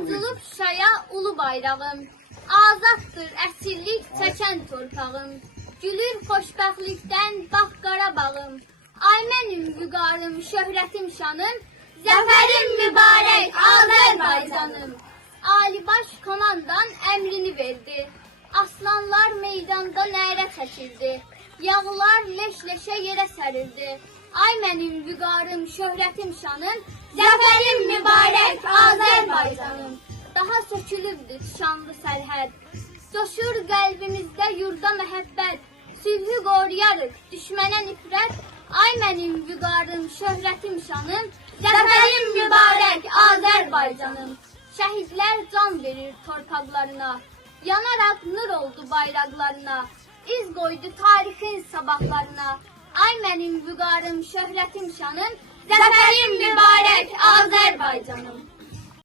Sancılıb Şuşaya ulu bayrağım, azaddır əsirlik çəkən torpağım. Gülür xoşbəxtlikdən bax Qarabağım, ay mənim vüqarım, şöhrətim, şanım, zəfərim mübarək Azərbaycanım. Ali Baş Komandan əmrini verdi, aslanlar meydanda nərə çəkildi, yağlar leş-leşə yerə sərildi. Ay mənim vüqarım, şöhrətim, şanım, zəfərim mübarək Azərbaycanım. Daha sökülübdür şanlı sərhəd, coşur qəlbimizdə yurda məhəbbət, sülhü qoruyarıq, düşmənə nifrət. Ay mənim vüqarım, şöhrətim, şanım, zəfərim mübarək Azərbaycanım. Şəhidlər can verir torpaqlarına, yanaraq nur oldu bayraqlarına, iz qoydu tarixin sabahlarına. Ay mənim vüqarım, şöhrətim, şanım, zəfərim mübarək Azərbaycanım.